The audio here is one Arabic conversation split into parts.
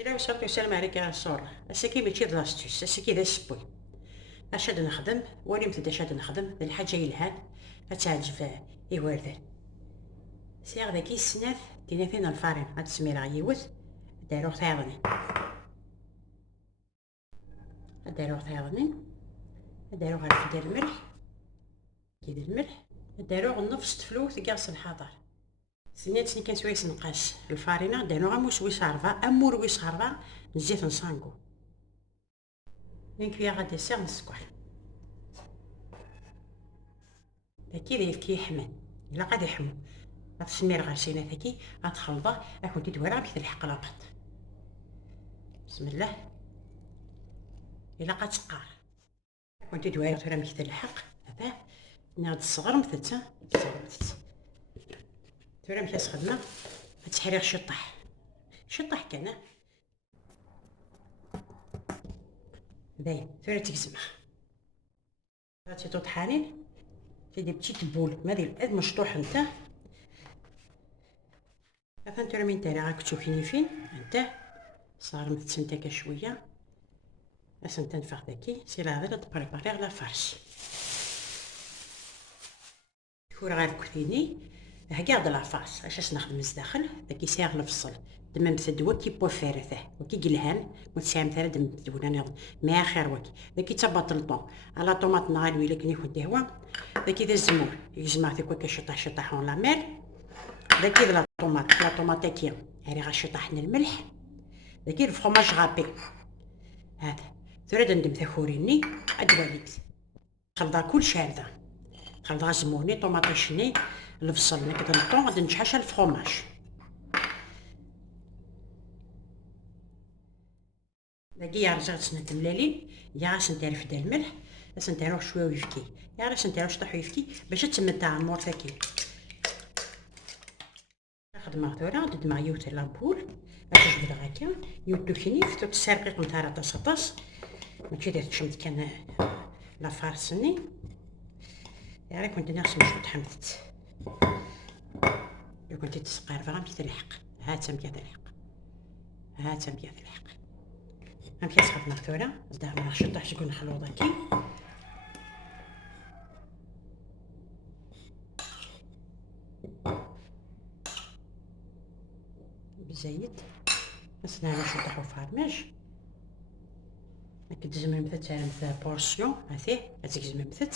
إلا وصلت والسلام عليك يا الصور. الساكي ماشي د لاستيس، الساكي دا السبوي. اش هاد نخدم وليمت اش هاد نخدم الحاجة يلهان تعجب يوردان. سيغ داكي السناف دينا فين الفارين هاد السميرة يوث داروغ تعيضني داروغ تعيضني داروغ غير ديال الملح كي الملح داروغ نفس تفلوث كاع الحضر سنيتني كان سويس نقاس الفارينة داروغ اموس ويس عرفة امور ويس عرفة نزيت نصانكو لين كويا غادي سيغ نسكوح داكي داير كيحمل الا غادي يحمو هاد السمير غاسينا ثاكي غتخلطه راكو تدويرها باش تلحق لاقط. بسم الله الا غتقار كنت دوير ترى باش تلحق هذا ناض الصغر مثلت ترى باش تخدمها تحرير شطح كان باين ترى تكزمها هاتي طحالين تدي بتيت بول ما دير قد مشطوح نتا عفوا ترى من ترى راك تشوفيني فين انت صار متسنتك شويه باش نتنفخ داكي سير هذا تبريباري على فرش كور غير كوتيني هكا لا فاس اش نخدم الداخل داكي ساغ الفصل دما مسدوا كي بوفيرته وكي قلهان وتسام مثلا دم تدونا ما اخر وكي داكي تبط الطون على طوماط نغالوي لكن يكون دهوا داكي ذا الزمور يجمع في كوكا شطح لا مير داكي لا طوماط كي يعني غشطح الملح داكي الفرماج غابي هذا ثرد ندم ثخوريني ادواليت خلطا كلشي هذا خلطا زموني طوماطي شني الفصل نكد الطون غادي نشحش الفرماج داكي يا رجعت سنة ملالين يا راس ندير في دال الملح باش نديروه شويه ويفكي يا راس نديروه شطح ويفكي باش تمد تاع مور ثاكي خدمه ثورة ضد مع يوت لابول باش تجبد هكا يوتو كيني فتو تسرقيق نتاع طاس ماشي دير تشمت كان لا فارسني يا راه كنت ناقص مش تحملت لو كنت تسقار فغا مشي تلحق هاتا مكا تلحق هاتا مكا تلحق مكا تخاف مغتورة زدها ما شطح شكون خلوضة كي بزيت بس انا شطحو فارماج كتزمر مثل مثل بورسيون هاثيه هتزمر مثل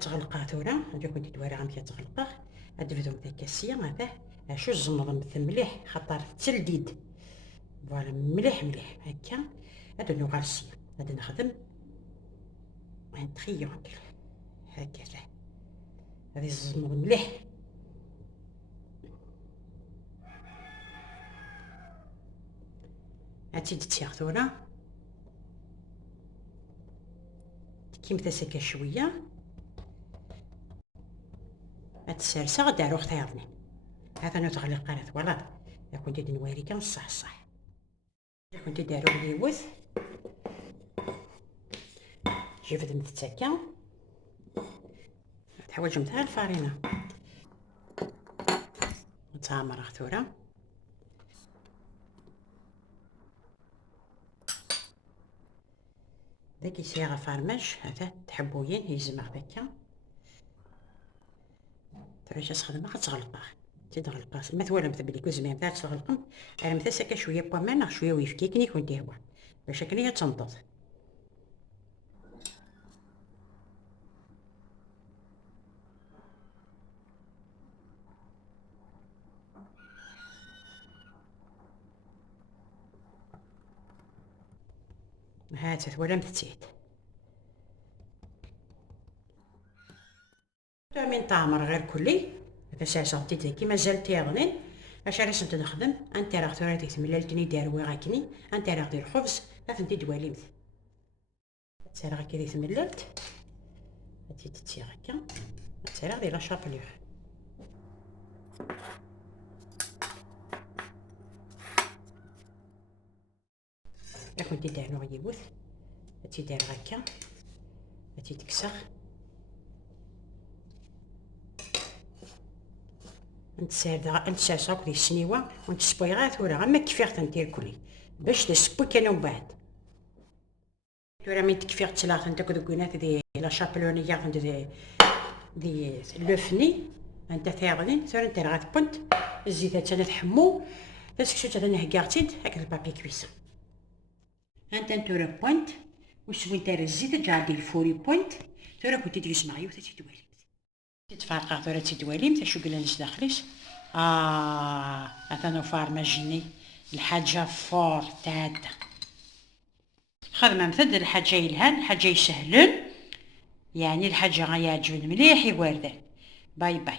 تغلقها ثورة هادي كنت دويرها مكا تغلقه ادفدو مثل كاسية هذا شو الزمر مثل مليح خاطر تلديد فوالا مليح هكا هادو نغرسي غادي نخدم ان تريونغل هكذا هادي الزمر مليح هاتي تسيغ ثورة كيما تسكا شويه هتسرسا غدا روح تايضني هذا نو تغلق قناة ولا كنت نواري كان صح كنت دارو لي وث جبد متسكا تحوج متاع الفارينة نتعمر ثورة داكي صيغة فارماج هذا تحبوين يزمع هكا تعرف اش تخدم غتغلقه تغلقه مثلا مثل بلي كوزمين تاع تغلقهم انا مثل سكا شويه بومان شويه ويفكي كني كنت هو باش كني تنضد هات ولا متيت من تعمر غير كلي هذا ساعه تيتي كيما زال تيغنين اش علاش انت نخدم انت راه ثورتي تمللتني دار وغاكني انت راه دير الخبز فهمتي دواليمت تسرى هكا دي تمللت هاتي تتسي هكا تسرى دير لا شابليغ كنتي دير نوع يبوث هاتي دير هكا هاتي تكسخ نتسرسا ديك السنيوة ونتسبوي غير ثورة اما كيفاه تندير كلي باش تسبوي كانوا من بعد ثورة من تكفيغ تلاث انت كدوكينات دي لا شابلونية دي لوفني انت ثاغلين ثورة انت غاد بونت الزيت تانا تحمو تسكسو تانا هكاغتيد هاك البابي كويسون انت ثورة بونت وشوي تاع الزيت تجعل الفوري بوينت ثورة كنتي تجلس معايا وتتوالي تتفرقع ثورة تتوالي شو قلنا داخليش اثنا فارماجيني الحاجة فور تاعتا خدمة مثل الحاجة يلهان الحاجة يسهلن يعني الحاجة يعجبن مليح يواردن باي باي.